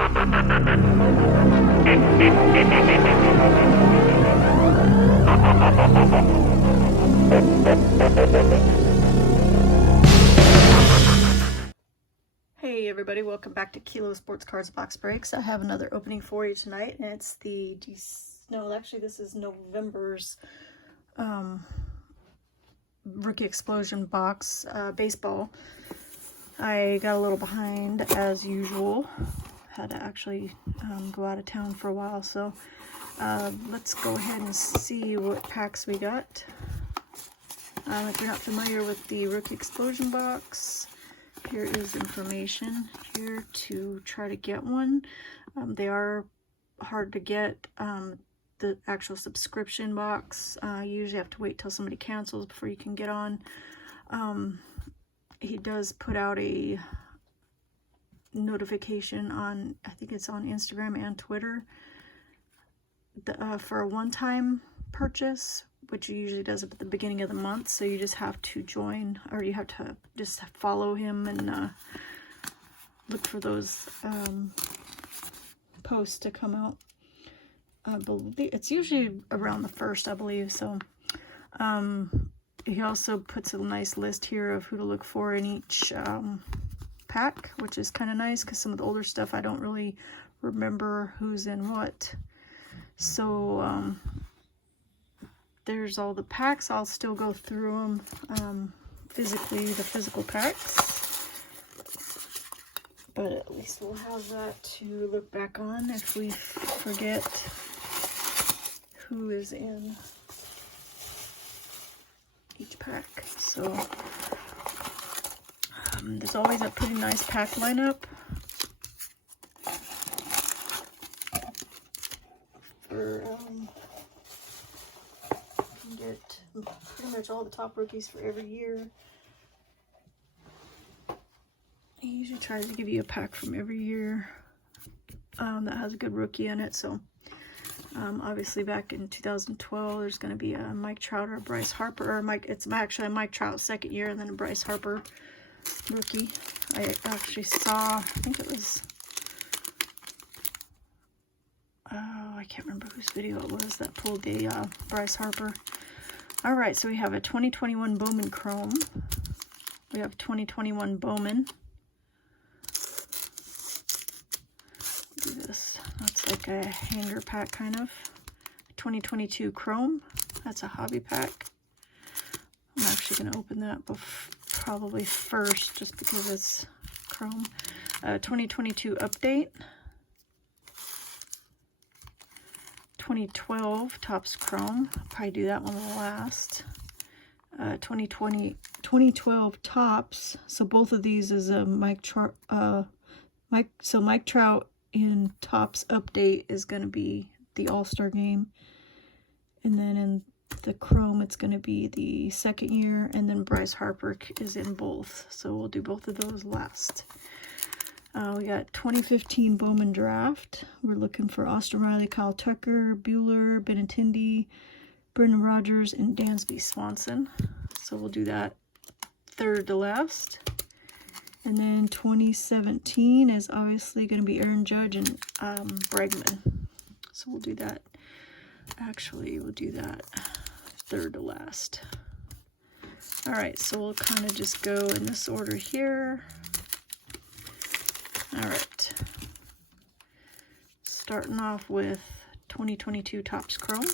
Hey everybody, welcome back to Kilo Sports Cards Box Breaks. I have another opening for you tonight, and it's the this is November's Rookie Explosion box baseball. I got a little behind as usual. Had to actually go out of town for a while, so let's go ahead and see what packs we got. If you're not familiar with the Rookie Explosion box, here is information here to try to get one. They are hard to get. The actual subscription box, you usually have to wait till somebody cancels before you can get on. He does put out a notification on, I think it's on Instagram and Twitter, for a one-time purchase, which he usually does at the beginning of the month. So you just have to join, or you have to just follow him and look for those posts to come out. I believe it's usually around the 1st, I believe. So he also puts a nice list here of who to look for in each pack, which is kind of nice because some of the older stuff I don't really remember who's in what. So there's all the packs. I'll still go through them physically, the physical packs, but at least we'll have that to look back on if we forget who is in each pack. So there's always a pretty nice pack lineup for you can get pretty much all the top rookies for every year. He usually tries to give you a pack from every year that has a good rookie in it. So obviously back in 2012 there's going to be a Mike Trout or a Bryce Harper, or it's actually a Mike Trout second year and then a Bryce Harper rookie. I actually saw, I think it was, I can't remember whose video it was that pulled the Bryce Harper. Alright, so we have a 2021 Bowman Chrome. We have 2021 Bowman. Do this. That's like a hanger pack kind of. 2022 Chrome. That's a hobby pack. I'm actually going to open that probably first just because it's Chrome. 2022 Update. 2012 Topps Chrome. I'll probably do that one last. 2012 Topps. So both of these is a Mike Trout. Mike Trout in Topps Update is going to be the All-Star game, and then in the Chrome it's going to be the second year, and then Bryce Harper is in both. So we'll do both of those last. We got 2015 Bowman Draft. We're looking for Austin Riley, Kyle Tucker, Buehler, Benintendi, Brendan Rodgers, and Dansby Swanson. So we'll do that third to last. And then 2017 is obviously going to be Aaron Judge and Bregman. So we'll do that. Actually, we'll do that third to last. All right, so we'll kind of just go in this order here. All right, starting off with 2022 Topps Chrome.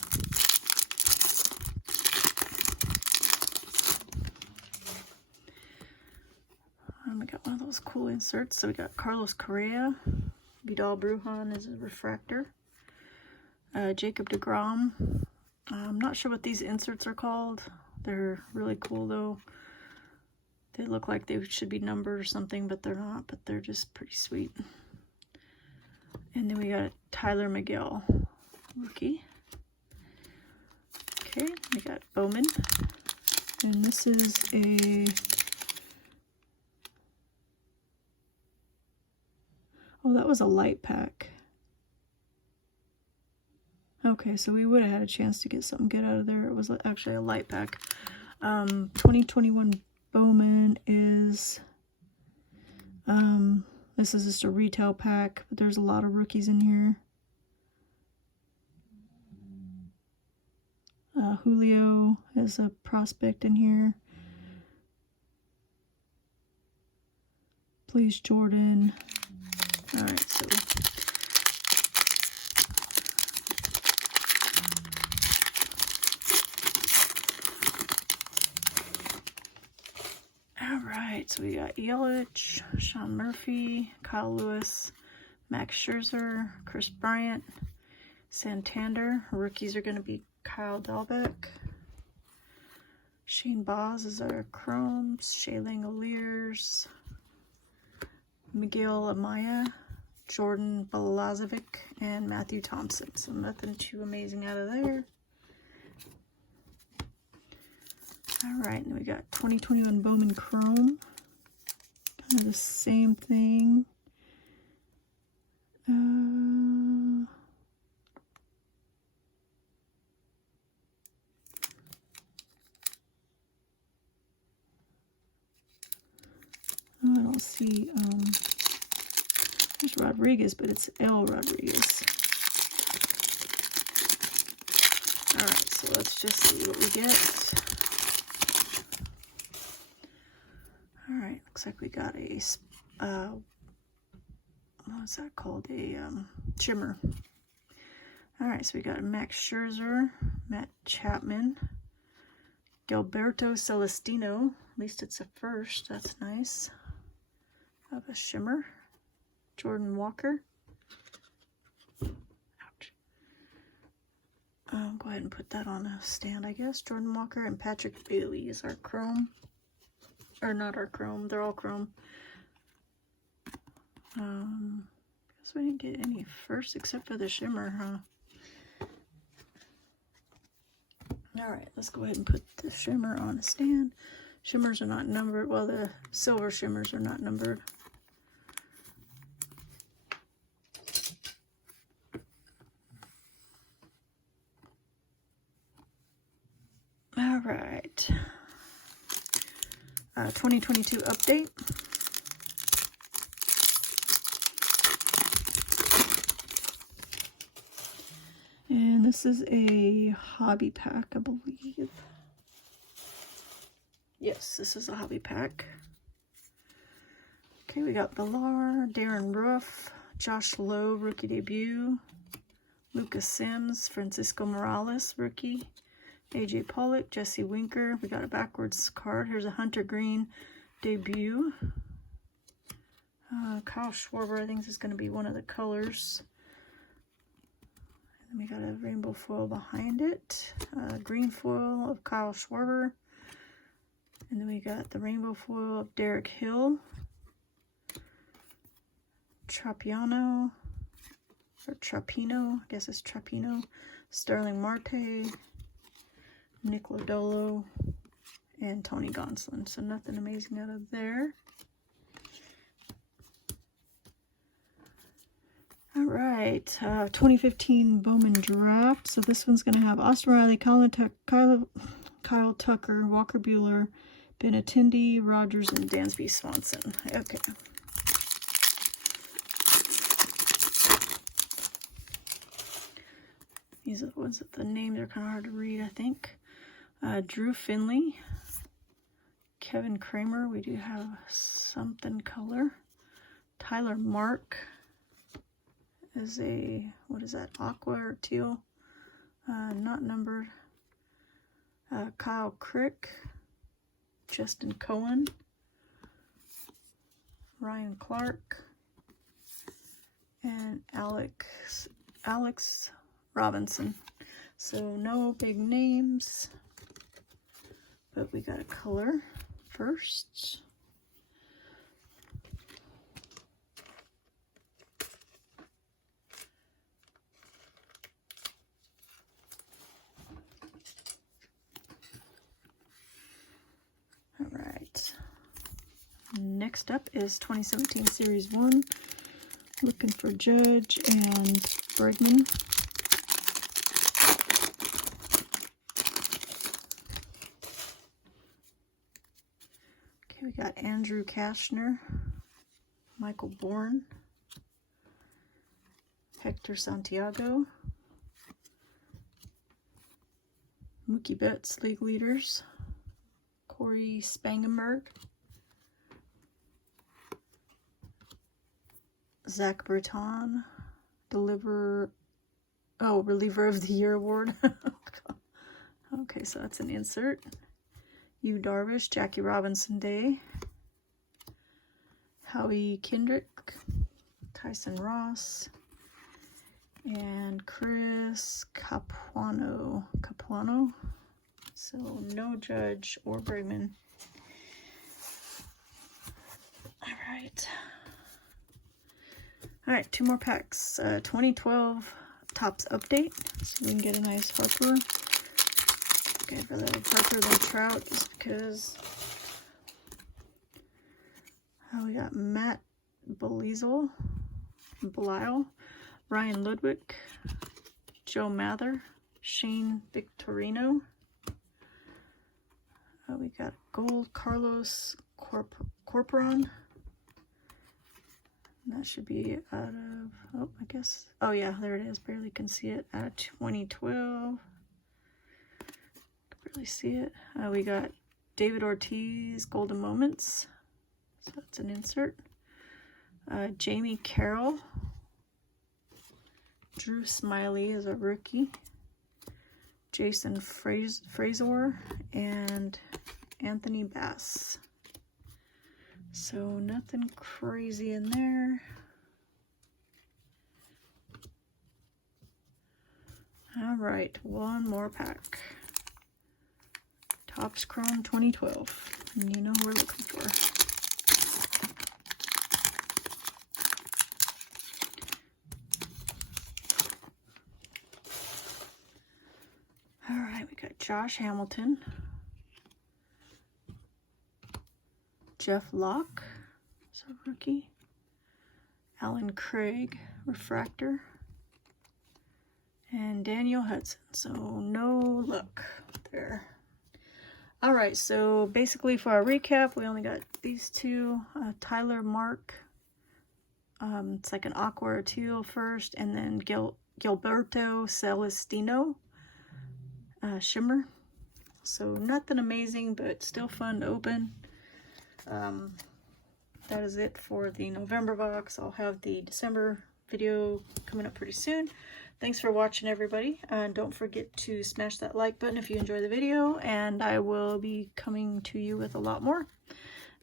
We got one of those cool inserts. So we got Carlos Correa, Vidal Brujan is a refractor, Jacob deGrom. I'm not sure what these inserts are called. They're really cool though. They look like they should be numbered or something, but they're not, but they're just pretty sweet. And then we got Tyler Miguel, rookie. Okay, we got Bowman. And this is a, oh, that was a light pack. Okay, so we would have had a chance to get something good out of there. It was actually a light pack. 2021 Bowman is This is just a retail pack, but there's a lot of rookies in here. Julio is a prospect in here. Please, Jordan. Alright, so alright, so we got Yelich, Sean Murphy, Kyle Lewis, Max Scherzer, Chris Bryant, Santander. Rookies are going to be Kyle Dahlbeck. Shane Boz is our Chromes. Shea Langoliers. Miguel Amaya. Jordan Balazovic. And Matthew Thompson. So nothing too amazing out of there. Alright, and we got 2021 Bowman Chrome. Kind of the same thing. I don't see, there's Rodriguez, but it's L. Rodriguez. Alright, so let's just see what we get. Alright, looks like we got a, what's that called? A shimmer. Alright, so we got a Max Scherzer, Matt Chapman, Gilberto Celestino. At least it's a first, that's nice. Have a shimmer. Jordan Walker. Ouch. Go ahead and put that on a stand, I guess. Jordan Walker and Patrick Bailey is our chrome. Or not our chrome, they're all chrome. Guess we didn't get any first except for the shimmer, huh? Alright, let's go ahead and put the shimmer on a stand. Shimmers are not numbered. Well, the silver shimmers are not numbered. All right. 2022 update. And this is a hobby pack, I believe. Yes, this is a hobby pack. Okay, we got Villar, Darren Roof, Josh Lowe, rookie debut, Lucas Sims, Francisco Morales, rookie, AJ Pollock, Jesse Winker. We got a backwards card. Here's a Hunter Green debut. Kyle Schwarber, I think this is going to be one of the colors. And then we got a rainbow foil behind it. Green foil of Kyle Schwarber. And then we got the rainbow foil of Derek Hill. Trapiano, or Trapino, I guess it's Trapino. Sterling Marte, Nick Lodolo, and Tony Gonsolin. So nothing amazing out of there. All right, 2015 Bowman Draft. So this one's going to have Austin Riley, Kyle Tucker, Walker Buehler, Benintendi, Rogers, and Dansby Swanson. Okay. These are the ones that the names are kind of hard to read, I think. Drew Finley, Kevin Kramer. We do have something color. Tyler Mark is a, what is that, aqua or teal? Not numbered. Kyle Crick, Justin Cohen, Ryan Clark, and Alex Robinson. So no big names, but we got a color first. All right. Next up is 2017 Series 1. Looking for Judge and Bregman. Okay, we got Andrew Kashner, Michael Bourne, Hector Santiago, Mookie Betts, League Leaders, Corey Spangenberg, Zach Breton, reliever of the year award. Okay, so that's an insert. Yu Darvish, Jackie Robinson Day, Howie Kendrick, Tyson Ross, and Chris Capuano. So no Judge or Bregman. All right, 2 more packs. 2012 Topps update, so we can get a nice Harper. Okay, for the Harper than Trout, just because we got Matt Belisle, Ryan Ludwig, Joe Mather, Shane Victorino. We got gold Carlos Corporon. That should be out of, oh, I guess, oh yeah, there it is, barely can see it, out of 2012. Can barely see it. We got David Ortiz, Golden Moments, so that's an insert. Jamie Carroll, Drew Smiley is a rookie, Jason Frazier, and Anthony Bass. So nothing crazy in there. All right, 1 more pack. Topps Chrome 2012. And you know who we're looking for. All right, we got Josh Hamilton, Jeff Locke, so rookie, Alan Craig, refractor, and Daniel Hudson, so no luck there. All right, so basically for our recap, we only got these 2, Tyler Mark, it's like an aqua or teal first, and then Gilberto Celestino, shimmer. So nothing amazing, but still fun to open. That is it for the November box. I'll have the December video coming up pretty soon. Thanks for watching, everybody, and don't forget to smash that like button if you enjoy the video, and I will be coming to you with a lot more.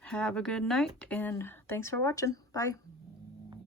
Have a good night, and thanks for watching. Bye.